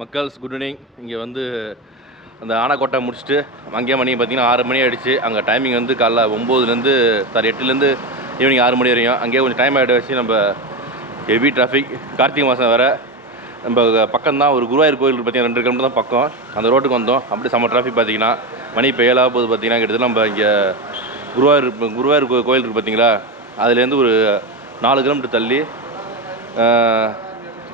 மக்கள்ஸ் good evening. இங்கே வந்து அந்த ஆனைக்கோட்டை முடிச்சுட்டு அங்கேயே மணி பார்த்திங்கன்னா 6 மணி ஆகிடுச்சு. அங்கே டைமிங் வந்து காலைல 9லேருந்து 8லேருந்து ஈவினிங் 6 மணி வரையும். அங்கேயே கொஞ்சம் டைம் ஆகிட்டு வச்சு நம்ம ஹெவி டிராஃபிக். கார்த்திகை மாதம் வேறு. நம்ம பக்கம்தான் ஒரு குருவாயூர் கோயில் பார்த்திங்கன்னா 2 கிலோமீட்டர் தான் பக்கம். அந்த ரோட்டுக்கு வந்தோம். அப்படி செம்ம டிராஃபிக் பார்த்திங்கன்னா மணி இப்போ 7 போது பார்த்திங்கன்னா கிட்டத்தட்ட நம்ம இங்கே குருவாயூர் கோயில் இருக்குது பார்த்திங்களா, அதுலேருந்து ஒரு 4 கிலோமீட்டர் தள்ளி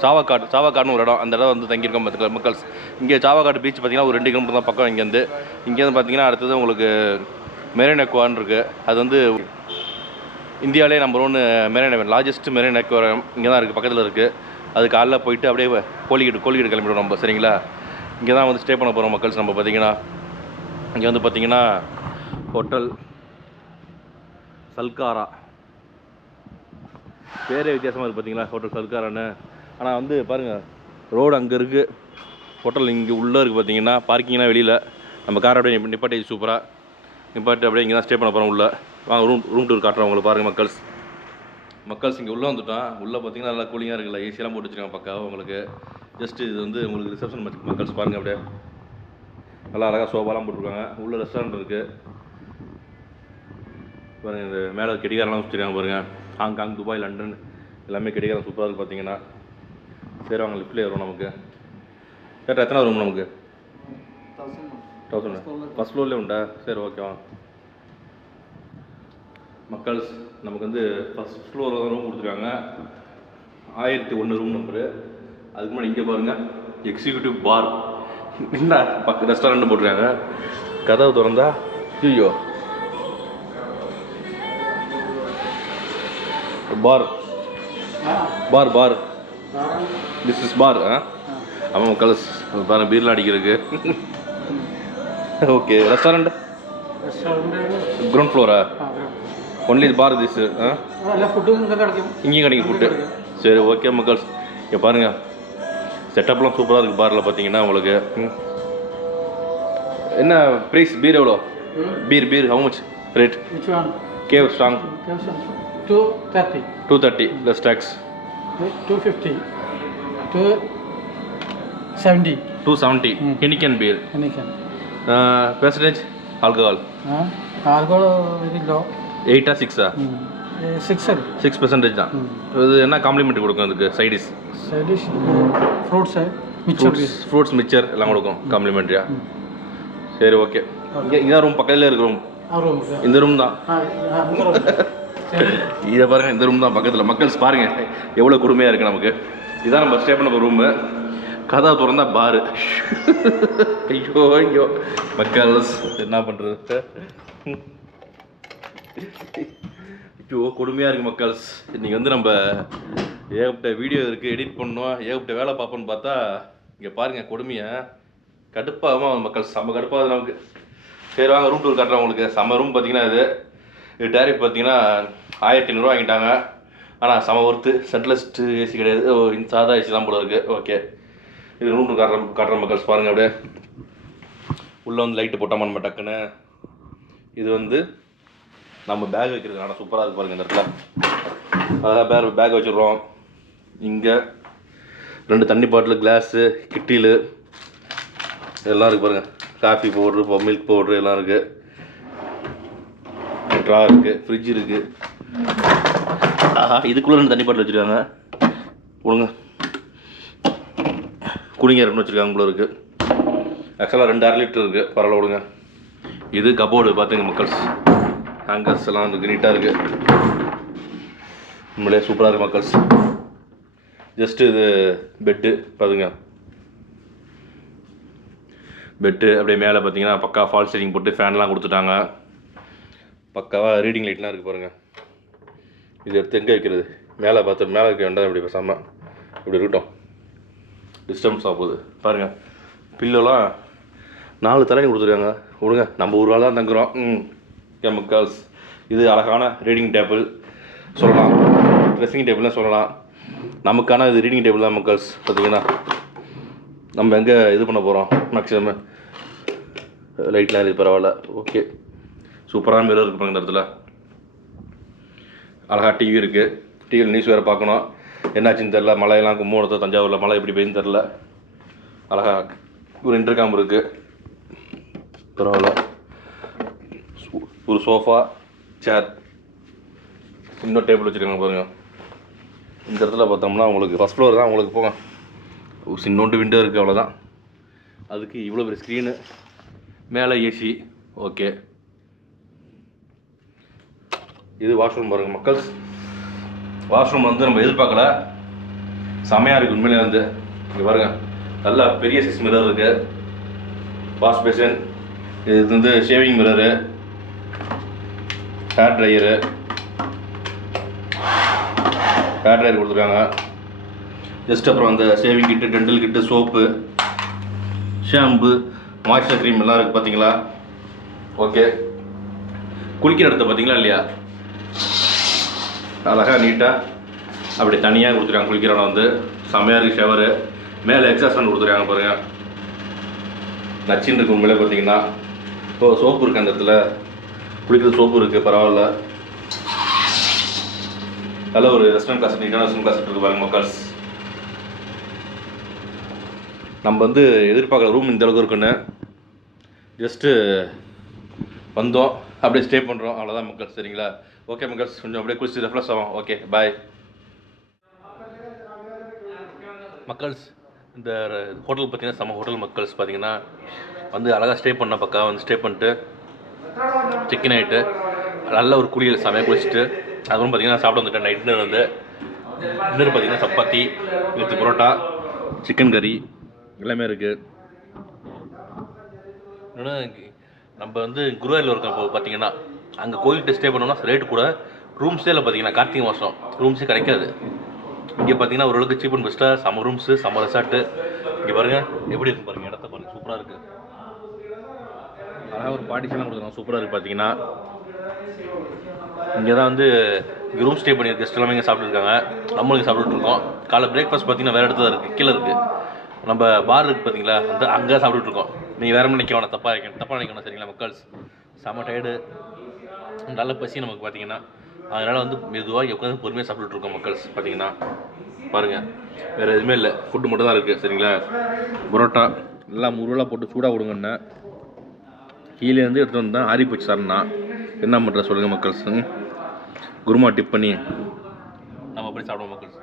சாவாக்காடுன்னு ஒரு இடம். அந்த இடம் வந்து தங்கியிருக்கோம் பார்த்துக்கலாம் மக்கள்ஸ். இங்கே சாவாக்காடு பீச் பார்த்திங்கன்னா ஒரு 2 கிலோமீட்டர் தான் பக்கம் இங்கேருந்து பார்த்திங்கன்னா அடுத்தது உங்களுக்கு மெரின் அக்வான்னு இருக்குது. அது வந்து இந்தியாவிலே நம்பர் 1 லார்ஜஸ்ட் மெரின் அக்வாரியம் இங்கே தான் இருக்குது, பக்கத்தில் இருக்குது. அது காலைல போயிட்டு அப்படியே கோழிக்கிட்டு கிளம்பிடுவோம் நம்ம, சரிங்களா. இங்கே தான் வந்து ஸ்டே பண்ண போகிறோம் மக்கள்ஸ். நம்ம பார்த்திங்கன்னா இங்கே வந்து பார்த்திங்கன்னா ஹோட்டல் சல்காரா, பேரே வித்தியாசமாக இருக்குது பார்த்திங்களா, ஹோட்டல் சல்காரான்னு. ஆனால் வந்து பாருங்கள், ரோடு அங்கே இருக்குது, ஹோட்டல் இங்கே உள்ளே இருக்குது பார்த்திங்கன்னா. பார்க்கிங்னா வெளியில். நம்ம கார் அப்படியே நிப்பாட்டி சூப்பராக நிப்பாட்டி அப்படியே இங்கே தான் ஸ்டே பண்ண போகிறோம். உள்ளே வாங்க ரூம் டூர் காட்டுறோம் உங்களுக்கு. பாருங்கள் மக்கள்ஸ் இங்கே உள்ளே வந்துட்டோம். உள்ளே பார்த்திங்கன்னா நல்லா கூலிங்காக இருக்குல்ல, ஏசியெல்லாம் போட்டு வச்சுருக்காங்க பக்காவாக உங்களுக்கு. ஜஸ்ட்டு இது வந்து உங்களுக்கு ரிசப்ஷன் மக்கள்ஸ். பாருங்கள் அப்படியே நல்லா அழகாக சோஃபாலாம் போட்டிருக்காங்க. உள்ளே ரெஸ்டாரண்ட் இருக்குது பாருங்கள். இந்த மேலே கெடிகாரெலாம் வச்சுருக்காங்க பாருங்கள். ஹாங்காங், துபாய், லண்டன் எல்லாமே கெடிகாரம் சூப்பராக இருக்குது பார்த்திங்கன்னா. சரி வாங்க லிஃப்ட்லேயே வரும் நமக்கு. கேட்டால் எத்தனை ரூம் நமக்கு? 1000 ஃபஸ்ட் ஃப்ளோர்லேயே உண்டா? சரி ஓகேவா மக்கள்ஸ். நமக்கு வந்து ஃபஸ்ட் ஃப்ளோரில் தான் ரூம் கொடுத்துருக்காங்க. 1001 ரூம் நம்பரு. அதுக்கு முன்னாடி இங்கே பாருங்கள் எக்ஸிக்யூட்டிவ் பார். என்ன பக்கம் ரெஸ்டாரண்ட் போட்டிருக்காங்க. கதவு திறந்தா ஐயோ பார் திஸ் இஸ் பார். ஆமாம் மக்கள்ஸ் பாருங்கள், பீர்லாம் அடிக்கிறதுக்கு. ஓகே ரெஸ்டாரண்ட் கிரவுண்ட் ஃப்ளோரா? Only bar this. இங்கேயும் கிடைக்கும் ஃபுட்டு. சரி ஓகே மக்கள்ஸ். இங்கே பாருங்கள் செட்டப்லாம் சூப்பராக இருக்குது பாரில் பார்த்தீங்கன்னா உங்களுக்கு. என்ன ப்ரைஸ்? பீர் எவ்வளோ? Beer how much rate? கேவ் strong 230 plus taxes 270 Heineken beer. Percentage alcohol? Alcohol very low. 8 or 6 6% தான். இது என்ன காம்ப்ளிமெண்ட் கொடுக்கும்? அதுக்கு சைடிஷ் ஃப்ரூட்ஸ் மிக்சர் எல்லாம் கொடுக்கும் காம்ப்ளிமெண்ட்ரியா. சரி ஓகே. இங்கே ரூம் பக்கத்தில் இருக்க ரூம் இந்த ரூம் தான். இதை பாருங்கள், இந்த ரூம் தான் பக்கத்தில். மக்கள்ஸ் பாருங்கள் எவ்வளோ கொடுமையாக இருக்குது நமக்கு. இதான் நம்ம ஸ்டே பண்ண போகிற ரூமு. கதா திறந்தா பாரு. ஐயோ மக்கள்ஸ் என்ன பண்ணுறது? ஐயோ கொடுமையாக இருக்குது மக்கள்ஸ். இன்றைக்கி வந்து நம்ம ஏகப்பட்ட வீடியோ இருக்குது, எடிட் பண்ணோம், ஏகப்பட்ட வேலை பார்ப்போன்னு பார்த்தா இங்கே பாருங்கள் கொடுமையை. கடுப்பாகும் மக்கள்ஸ், செம்ம கடுப்பாகுது நமக்கு. சரி வாங்க ரூம் டூர் காட்டுறேன் உங்களுக்கு. செம்ம ரூம் பார்த்தீங்கன்னா இது டேரிஃப் பார்த்தீங்கன்னா 1500 வாங்கிட்டாங்க. ஆனால் செம ஒர்த்து. சென்ட்ரலிஸ்ட் ஏசி கிடையாது, இந்த சாதா ஏசி தான் போல இருக்குது. ஓகே இது ரூம் டூர் காட்டுற மக்கள்ஸ். பாருங்கள் அப்படியே உள்ளே வந்து லைட்டு போட்டாமல் நம்ம டக்குன்னு. இது வந்து நம்ம பேக் வைக்கிறது. ஆனால் சூப்பராக இருக்குது பாருங்கள் இந்த இடத்துல. அதாவது பேக் வச்சுடுறோம். இங்கே 2 தண்ணி பாட்டில், கிளாஸு, கிட்டிலு எல்லாம் இருக்குது பாருங்கள். காஃபி பவுட்ரு, மில்க் பவுட்ரு எல்லாம் இருக்குது. ட்ரா இருக்குது, ஃப்ரிட்ஜ் இருக்குது. இதுக்குள்ளே 2 தண்ணி பாட்டில் வச்சுருக்காங்க. கொடுங்க குடிங்க இருக்குன்னு வச்சுருக்காங்க போல இருக்குது. ஆக்சுவலாக 2 1/2 லிட்டர் இருக்குது. பரவாயில்ல விடுங்க. இது கபோர்டு பார்த்துங்க மக்கள்ஸ். ஹேங்கர்ஸ் எல்லாம் வந்து நீட்டாக இருக்குது. உண்மையிலே சூப்பராக இருக்குது மக்கள்ஸ். ஜஸ்ட்டு இது பெட்டு பார்த்துங்க. பெட்டு அப்படியே மேலே பார்த்தீங்கன்னா பக்கா ஃபால் சீலிங் போட்டு ஃபேன்லாம் கொடுத்துட்டாங்க. பக்காவாக ரீடிங் லைட்லாம் இருக்குது பாருங்கள். இது எடுத்து எங்கே வைக்கிறது? மேலே வைக்க வேண்டாம். இப்படி பேசாமல் இப்படி இருக்கட்டும், டிஸ்டர்பன்ஸ் ஆகுது. பாருங்கள் பில்லோலாம் 4 தலைன்னு கொடுத்துருக்காங்க. விடுங்க, நம்ம ஒரு ஆள் தான் தங்குறோம். கெமிக்கல்ஸ். இது அழகான ரீடிங் டேபிள் சொல்லலாம், ட்ரெஸ்ஸிங் டேபிள்லாம் சொல்லலாம். நமக்கான இது ரீடிங் டேபிள் தான் மக்கள்ஸ். பார்த்தீங்கன்னா நம்ம எங்கே இது பண்ண போகிறோம் மேக்ஸிமம் லைட்லாம் இருக்குது. பரவாயில்ல ஓகே. சூப்பரான மிரர் இருக்குது இந்த இடத்துல. அழகாக டிவி இருக்குது. டிவியில் நியூஸ் வேறு பார்க்கணும். என்னாச்சுன்னு தெரில. மழையெல்லாம் கும்பகோணத்தில், தஞ்சாவூரில் மழை எப்படி பெய்யுன்னு தெரில. அழகாக ஒரு இன்டர்காம் இருக்குது, பரவாயில்ல. ஒரு சோஃபா, சேர், இன்னொரு டேபிள் வச்சுருக்காங்க பாருங்கள். இந்த இடத்துல பார்த்தோம்னா உங்களுக்கு ஃபஸ்ட் ஃப்ளோர் தான் உங்களுக்கு போங்க, ஒரு சின்னோண்டு விண்டோ இருக்குது, அவ்வளோதான். அதுக்கு இவ்வளோ பெரிய ஸ்க்ரீனு, மேலே ஏசி. ஓகே, இது வாஷ்ரூம் பாருங்கள் மக்கள். வாஷ்ரூம் வந்து நம்ம எதிர்பார்க்கல, செமையாக இருக்குது உண்மையிலே. வந்து இங்கே பாருங்கள், நல்லா பெரிய சைஸ் மிரர் இருக்குது. வாஷ் பேஷன், இது வந்து ஷேவிங் மிரரு, ஹேர் ட்ரையரு கொடுத்துருக்காங்க. ஜஸ்ட் அப்புறம் அந்த ஷேவிங் கிட்டு, டென்டல் கிட்டு, சோப்பு, ஷாம்பு, மாய்ஸ்சர் க்ரீம் எல்லாம் இருக்குது பார்த்தீங்களா. ஓகே, குளிக்கிற இடத்த பார்த்தீங்களா இல்லையா, அழகாக நீட்டாக அப்படி தனியாக கொடுத்துருக்காங்க. குளிக்கிற இடம் வந்து செம்மையாக இருக்குது. ஷவரு, மேலே எக்ஸாஸ்ட் ஃபேன் கொடுத்துருக்காங்க பாருங்கள், நச்சின்னு இருக்கு உண்மையிலே பார்த்தீங்கன்னா. இப்போ சோப்பு இருக்குது, அந்த இடத்துல குளிக்கிறது சோப்பு இருக்குது, பரவாயில்ல. நல்ல ஒரு வெஸ்டர்ன் கிளாஸ், நீட்டான வெஸ்டர்ன் கிளாஸ் இருக்குது பாருங்கள் மக்கள்ஸ். நம்ம வந்து எதிர்பார்க்குற ரூம் இந்த அளவுக்கு இருக்குன்னு ஜஸ்ட்டு வந்தோம், அப்படியே ஸ்டே பண்ணுறோம், அவ்வளோதான் மக்கள்ஸ். சரிங்களா? ஓகே மக்கள்ஸ், கொஞ்சம் அப்படியே குளிச்சு ரெஃப்ரெஷ் ஆகும். ஓகே, பாய் மக்கள்ஸ். இந்த ஹோட்டல் பார்த்தீங்கன்னா செம்ம ஹோட்டல் மக்கள்ஸ். பார்த்தீங்கன்னா வந்து அழகாக ஸ்டே பண்ண பக்கம் வந்து ஸ்டே பண்ணிட்டு செக்இன் ஆகிட்டு நல்ல ஒரு குளியல் செமையாக குளிச்சுட்டு அதுவும் பார்த்தீங்கன்னா சாப்பிட வந்துட்டேன். நைட் டின்னர் வந்து டின்னர் பார்த்தீங்கன்னா சப்பாத்தி வித் புரோட்டா, சிக்கன் கறி எல்லாமே இருக்குது. இன்னொன்று நம்ம வந்து குருவாயூரில் இருக்கோம். இப்போ பார்த்தீங்கன்னா அங்கே கோயில்கிட்ட ஸ்டே பண்ணோம்னா ரேட்டு கூட, ரூம்ஸே இல்லை. பார்த்தீங்கன்னா கார்த்திகை மாதம் ரூம்ஸே கிடைக்காது. இங்கே பார்த்தீங்கன்னா ஓரளவுக்கு சீப் அண்ட் பெஸ்ட்டாக செம்ம ரூம்ஸு, செம்ம ரெசார்ட்டு. இங்கே பாருங்கள் எப்படி இருக்குது பாருங்கள், இடத்த பாருங்கள், சூப்பராக இருக்குது. அழகாக ஒரு பார்ட்டிஷன்லாம் கொடுக்குறாங்க, சூப்பராக இருக்குது. பார்த்தீங்கன்னா இங்கே தான் வந்து இங்கே ரூம் ஸ்டே பண்ணி கெஸ்ட் எல்லாமே இங்கே சாப்பிட்டுருக்காங்க, நம்மளுக்கு சாப்பிட்டுருக்கோம். காலை பிரேக்ஃபாஸ்ட் பார்த்தீங்கன்னா வேறு இடத்துல இருக்குது, கீழே இருக்குது. நம்ம பார் இருக்குது பார்த்தீங்களா, அந்த அங்கே சாப்பிட்டுருக்கோம். நீங்கள் வேறு நினைக்க வேணாம், தப்பாக நினைக்கணும். சரிங்களா மக்கள்ஸ்? செம்ம டயர்டு, நல்ல பசி நமக்கு பார்த்தீங்கன்னா. அதனால் வந்து மெதுவாக உட்காந்து பொறுமையாக சாப்பிட்டுருக்கோம் மக்கள்ஸ். பார்த்தீங்கன்னா பாருங்கள், வேறு எதுவுமே இல்லை, ஃபுட்டு மட்டும் தான் இருக்குது. சரிங்களா? புரோட்டா எல்லாம் முருகலாக போட்டு சூடாக கொடுங்கண்ணா, கீழேருந்து எடுத்து வந்து தான் ஆரி போச்சு சார்ண்ணா. என்ன பண்ணுற சொல்லுங்கள் மக்கள்ஸ்? குருமா டிப் பண்ணி நம்ம அப்படி சாப்பிடுவோம் மக்கள்ஸ்.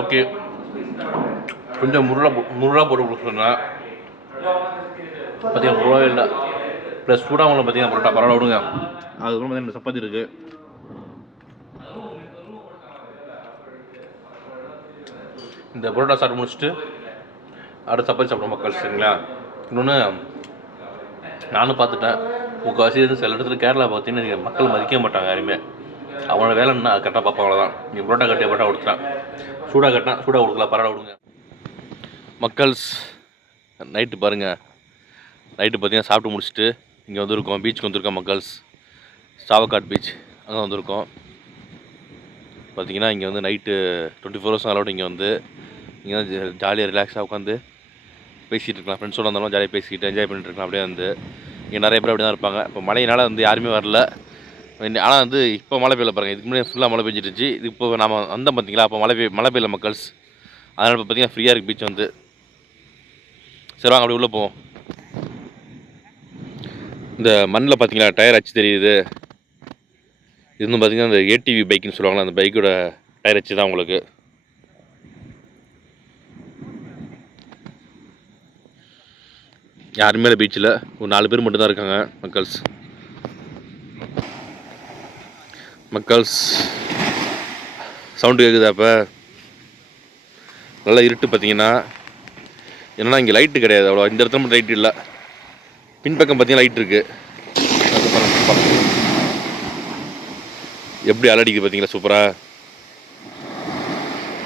ஓகே, கொஞ்சம் முருகா போட்டு கொடுக்குறேன்னா பார்த்தீங்கன்னா ரூபாவே இல்லை. ப்ளஸ் சூடாக பார்த்தீங்கன்னா பரோட்டா பரவாயில்ல விடுங்க. அதுக்கப்புறம் பார்த்தீங்கன்னா சப்பாத்தி இருக்குது. இந்த பரோட்டா சாப்பிட்டு முடிச்சுட்டு அடுத்த சப்பாத்தி சாப்பிட்ற மக்கள். சரிங்களா? இன்னொன்று நானும் பார்த்துட்டேன், முக்கால்வாசி வந்து சில இடத்துல கேரளா பார்த்தீங்கன்னா மக்கள் மதிக்க மாட்டாங்க யாருமே. அவனோட வேலைன்னா அது கரெக்டாக பார்ப்பாங்க, அவ்வளோதான். நீங்கள் பரோட்டா கட்டிய பரோட்டா கொடுத்துட்டான், சூடாக கட்டினா சூடாக கொடுக்கலாம், பரவாயில்ல விடுங்க மக்கள்ஸ். நைட்டு பாருங்கள், நைட்டு பார்த்தீங்கன்னா சாப்பிட்டு முடிச்சுட்டு இங்கே வந்திருக்கோம், பீச்சுக்கு வந்திருக்கோம் மக்கள்ஸ். சாவக்காட் பீச் அங்கே வந்திருக்கோம். பார்த்தீங்கன்னா இங்கே வந்து நைட்டு 24 hours அலவுட். இங்கே வந்து இங்கே தான் ஜாலியாக ரிலாக்ஸாக உட்காந்து பேசிகிட்டு இருக்கலாம், ஃப்ரெண்ட்ஸோடு இருந்தாலும் ஜாலியாக பேசிக்கிட்டு என்ஜாய் பண்ணிட்டு இருக்கலாம். அப்படியே வந்து இங்கே நிறைய பேர் அப்படி தான் இருப்பாங்க. இப்போ மழையினால் வந்து யாருமே வரல. ஆனால் வந்து இப்போ மழை பெய்யல பாருங்கள், இதுக்கு முன்னாடி ஃபுல்லாக மழை பெஞ்சிருச்சு. இது இப்போ நம்ம வந்தோம் பார்த்தீங்களா, அப்போ மழை பெய்யல மக்கள்ஸ். அதனால் இப்போ பார்த்தீங்கன்னா ஃப்ரீயாக இருக்குது பீச் வந்து. சரி வாங்க அப்படி உள்ளே போவோம். இந்த மண்ணில் பார்த்தீங்களா டயர் அச்சு தெரியுது, இது வந்து பார்த்தீங்கன்னா இந்த ஏடிவி பைக்குன்னு சொல்லுவாங்களா, அந்த பைக்கோட டயர் அச்சு தான் உங்களுக்கு. யாருமே இல்லை பீச்சில், ஒரு 4 பேர் மட்டும்தான் இருக்காங்க மக்கள்ஸ். சவுண்டு கேட்குதா? அப்போ நல்லா இருட்டு. பார்த்தீங்கன்னா என்னன்னா இங்கே லைட்டு கிடையாது அவ்வளோ, இந்த இடத்துல மட்டும் லைட் இல்லை. பின்பக்கம் பார்த்தீங்கன்னா லைட் இருக்குது. எப்படி அலடிக்குது பார்த்தீங்களா, சூப்பராக.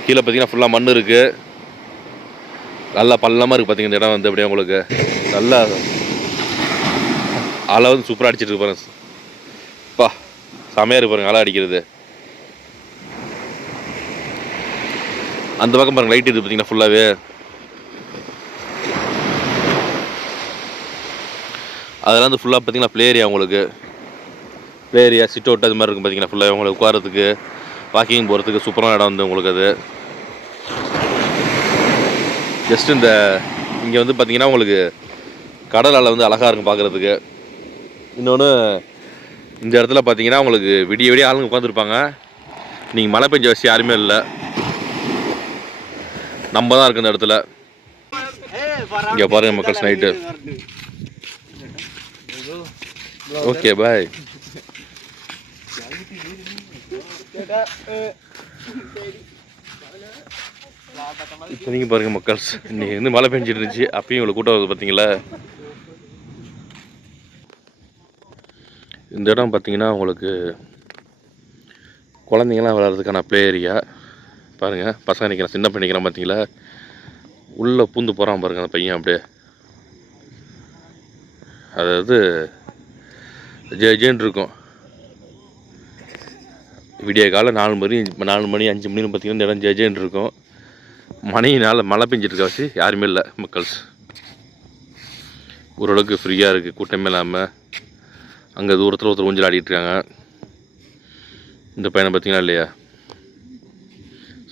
கீழே பார்த்தீங்கன்னா ஃபுல்லாக மண் இருக்குது, நல்லா பள்ளமாக இருக்குது. பார்த்தீங்கன்னா இந்த இடம் வந்து அப்படியே உங்களுக்கு நல்லா அலை வந்து சூப்பராக அடிச்சிட்டு இருக்கு பாருங்க. பா செமையாக இருக்கு பாருங்க அலை அடிக்கிறது. அந்த பக்கம் பாருங்க லைட் இருக்குது பார்த்தீங்கன்னா ஃபுல்லாகவே. அதெல்லாம் வந்து ஃபுல்லாக பார்த்தீங்கன்னா ப்ளே ஏரியா உங்களுக்கு. ப்ளே ஏரியா சிட் அவுட் அது மாதிரி இருக்கும் பார்த்தீங்கன்னா ஃபுல்லாக உங்களுக்கு உட்காரத்துக்கு வாக்கிங் போகிறதுக்கு சூப்பரான இடம் வந்து உங்களுக்கு அது. ஜஸ்ட் இந்த இங்கே வந்து பார்த்தீங்கன்னா உங்களுக்கு கடல் அலை வந்து அழகாக இருக்கும் பார்க்குறதுக்கு. இன்னொன்று இந்த இடத்துல பார்த்தீங்கன்னா உங்களுக்கு விடிய விடிய ஆளுங்க உட்காந்துருப்பாங்க. நீங்கள் மழை பெஞ்ச வச்சு யாருமே இல்லை, நம்ம தான் இருக்கு இந்த இடத்துல. இங்கே பாருங்கள் மக்கள்ஸ் நைட்டு. Okay bye. நீங்கள் பாருங்கள் மக்கள்ஸ், இன்னைக்கு வந்து மழை பெஞ்சிட்டு இருந்துச்சு, அப்பயும் உங்களுக்கு கூட்டம் வருது பார்த்தீங்களா. இந்த இடம் பார்த்தீங்கன்னா உங்களுக்கு குழந்தைங்களாம் விளையாடுறதுக்கான ப்ளே ஏரியா. பாருங்கள் பசங்க நிற்கிறான், சின்ன பையன் நிற்கிறான் பார்த்தீங்களா, உள்ளே பூந்து போகிறான் பாருங்கள் அந்த பையன் அப்படியே. அதாவது ஜேன்னு இருக்கும். விடிய காலை 4 மணி 5 மணின்னு பார்த்தீங்கன்னா இந்த இடம் ஜேன்னு இருக்கும். மணியினால் மழை பெஞ்சிட்டு இருக்க வச்சு யாருமே இல்லை மக்கள்ஸ். ஓரளவுக்கு ஃப்ரீயாக இருக்குது, கூட்டமே இல்லாமல். அங்கே தூரத்தில் ஒருத்தர் ஊஞ்சல் ஆடிட்டுருக்காங்க. இந்த பையனை பார்த்தீங்கன்னா இல்லையா,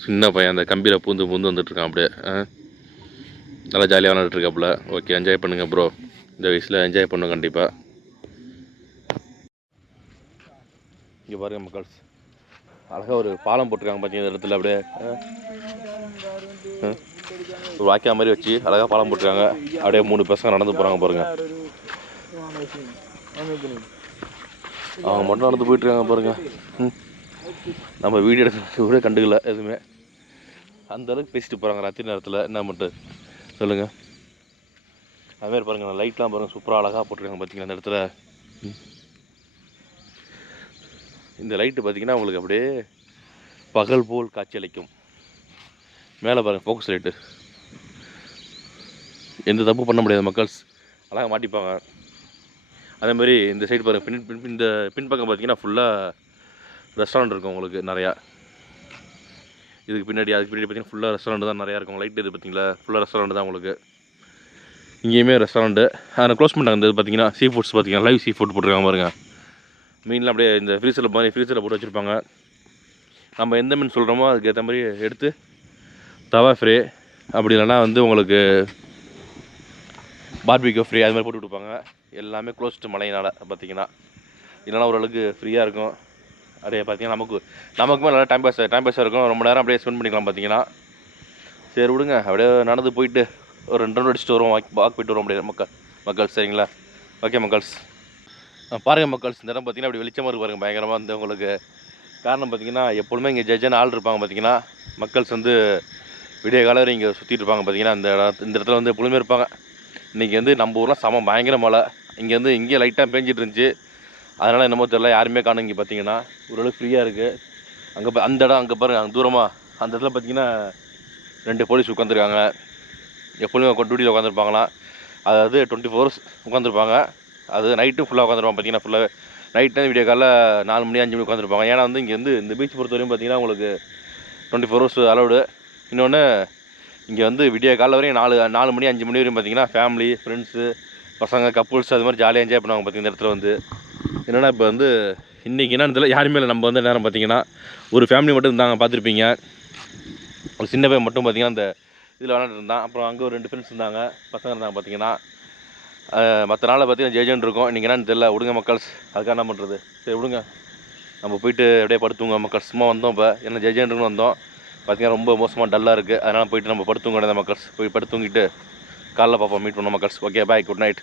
சின்ன பையன் அந்த கம்பியில் பூந்து வந்துட்டுருக்கான் அப்படியே. நல்லா ஜாலியாக விளாண்டுட்ருக்காப்புல. ஓகே, என்ஜாய் பண்ணுங்கள் ப்ரோ, இந்த வயசில் என்ஜாய் பண்ணுங்க கண்டிப்பாக. இங்கே பாருங்கள் மக்கள்ஸ், அழகாக ஒரு பாலம் போட்டிருக்காங்க பார்த்தீங்கன்னா இந்த இடத்துல அப்படியே. ஒரு வாக்கியா மாதிரி வச்சு அழகாக பாலம் போட்டிருக்காங்க. அப்படியே 3 பசங்க நடந்து போகிறாங்க பாருங்கள். அவங்க மட்டும் நடந்து போயிட்டுருக்காங்க பாருங்கள். நம்ம வீடியோ எடுக்க கூட கண்டுக்கல எதுவுமே. அந்த அளவுக்கு பேசிட்டு போகிறாங்க ராத்திரி நேரத்தில். என்ன மட்டும் சொல்லுங்கள். அதுமாதிரி பாருங்கள், லைட்லாம் பாருங்கள் சூப்பராக அழகாக போட்டிருக்காங்க பார்த்தீங்கன்னா இந்த இடத்துல. இந்த லைட்டு பார்த்தீங்கன்னா உங்களுக்கு அப்படியே பகல் போல் காட்சி அளிக்கும். மேலே பாருங்கள் ஃபோக்கஸ் லைட்டு, எந்த தப்பு பண்ண முடியாது மக்கள்ஸ், அழகாக மாட்டிப்பாங்க. அதேமாதிரி இந்த சைடு பாருங்கள், இந்த பின்பக்கம் பார்த்தீங்கன்னா ஃபுல்லாக ரெஸ்டாரண்ட் இருக்கும் உங்களுக்கு நிறையா. அதுக்கு பின்னாடி பார்த்தீங்கன்னா ஃபுல்லாக ரெஸ்டாரண்ட் தான் நிறையா இருக்கும். லைட் இது பார்த்தீங்களா, ஃபுல்லாக ரெஸ்டாரண்ட் தான் உங்களுக்கு. இங்கேயுமே ரெஸ்டாரண்ட்டு அதை க்ளோஸ் பண்ணிட்டாங்க. இந்த பார்த்தீங்கன்னா சீ ஃபுட்ஸ் பார்த்தீங்கன்னா லைவ் சீ ஃபுட் போட்டுருக்காங்க பாருங்கள். மீன்லாம் அப்படியே இந்த ஃப்ரீசரில் போட்டு வச்சுருப்பாங்க. நம்ம எந்த மீன் சொல்கிறோமோ அதுக்கு ஏற்ற மாதிரி எடுத்து தவா ஃப்ரீ, அப்படி இல்லைன்னா வந்து உங்களுக்கு பார்பிக்யூ ஃப்ரீ அது மாதிரி போட்டு விட்டுப்பாங்க. எல்லாமே க்ளோஸ்டு மழையினால் பார்த்தீங்கன்னா, இல்லைனா ஓரளவுக்கு ஃப்ரீயாக இருக்கும். அப்படியே பார்த்தீங்கன்னா நமக்குமே நல்லா டைம் பாஸாக இருக்கும். ரொம்ப நேரம் அப்படியே ஸ்பெண்ட் பண்ணிக்கலாம் பார்த்தீங்கன்னா. சரி விடுங்க, அப்படியே நடந்து போயிட்டு ஒரு 2 ரவுண்ட் அடிச்சுட்டு வருவோம், வாக் போயிட்டு வருவோம் அப்படியே மக்கள் சரிங்களா. ஓகே மக்கள்ஸ், பாருங்கள் மக்கள்ஸ், இந்த இடம் பார்த்தீங்கன்னா அப்படி வெளிச்சமாக இருக்கு பாருங்கள், பயங்கரமாக வந்து உங்களுக்கு. காரணம் பார்த்தீங்கன்னா எப்பொழுதுமே இங்கே ஜட்ஜான ஆள் இருப்பாங்க பார்த்தீங்கன்னா. மக்கள்ஸ் வந்து விடிய காலம் இங்கே சுற்றிட்டு இருப்பாங்க பார்த்தீங்கன்னா. இந்த இடத்துல வந்து எப்பொழுதுமே இருப்பாங்க. இன்றைக்கி வந்து நம்ம ஊர்லாம் செம பயங்கர மழை. இங்கே லைட்டாக பேஞ்சிட்டு இருந்துச்சு, அதனால் என்னமோ தெரியல யாருமே காணும். இங்கே பார்த்தீங்கன்னா ஓரளவுக்கு ஃப்ரீயாக இருக்குது. அந்த இடம் அங்கே பாருங்கள், அங்கே தூரமாக அந்த இடத்துல பார்த்தீங்கன்னா 2 போலீஸ் உட்காந்துருக்காங்க. எப்பொழுதுமே டியூட்டியில் உட்காந்துருப்பாங்களாம். அதாவது 24 hours உட்காந்துருப்பாங்க. அது நைட்டும் ஃபுல்லாக உட்காந்துருப்பாங்க பார்த்தீங்கன்னா. ஃபுல்லாக நைட்டு விடிய காலைல 4 மணி 5 மணி உட்காந்துருப்பாங்க. ஏன்னா வந்து இங்கே வந்து இந்த பீச் பொறுத்த வரையும் பார்த்தீங்கன்னா உங்களுக்கு 24 hours அலவுடு. இன்னொன்று இங்கே வந்து விடிய காலைல வரையும் 4 மணி 5 மணி வரையும் பார்த்தீங்கன்னா ஃபேமிலி, ஃப்ரெண்ட்ஸு, பசங்க, கப்புள்ஸ் அது மாதிரி ஜாலியாக என்ஜாய் பண்ணுவாங்க பார்த்தீங்கன்னா இந்த இடத்துல வந்து. என்னென்னா இப்போ வந்து இன்றைக்கி என்னன்னு யாருமே இல்லை. நம்ம வந்து நேரம் பார்த்தீங்கன்னா ஒரு ஃபேமிலி மட்டும் இருந்தாங்க, பார்த்துருப்பீங்க. ஒரு சின்ன பையன் மட்டும் பார்த்தீங்கன்னா அந்த இதில் விளாண்டுட்டு இருந்தான். அப்புறம் அங்கே ஒரு 2 ஃப்ரெண்ட்ஸ் இருந்தாங்க, பசங்க இருந்தாங்க பார்த்தீங்கன்னா. மற்ற நாளில் பார்த்தீங்கன்னா ஜேஜென்ட் இருக்கும். இன்றைக்கி என்னன்னு தெரியல, விடுங்க மக்கள்ஸ், அதுக்காக என்ன பண்ணுறது. சரி விடுங்க, நம்ம போயிட்டு அப்படியே படுத்துங்க மக்கள்ஸ். சும்மா வந்தோம் இப்போ, என்ன ஜேஜென்ட்னு வந்தோம் பார்த்தீங்கன்னா. ரொம்ப மோசமாக டல்லாக இருக்குது, அதனால் போயிட்டு நம்ம படுத்துங்க மக்கள்ஸ். போய் படுத்துங்கிட்டு காலைல பார்ப்போம், மீட் பண்ணோம் மக்கள்ஸ். Okay bye, good night.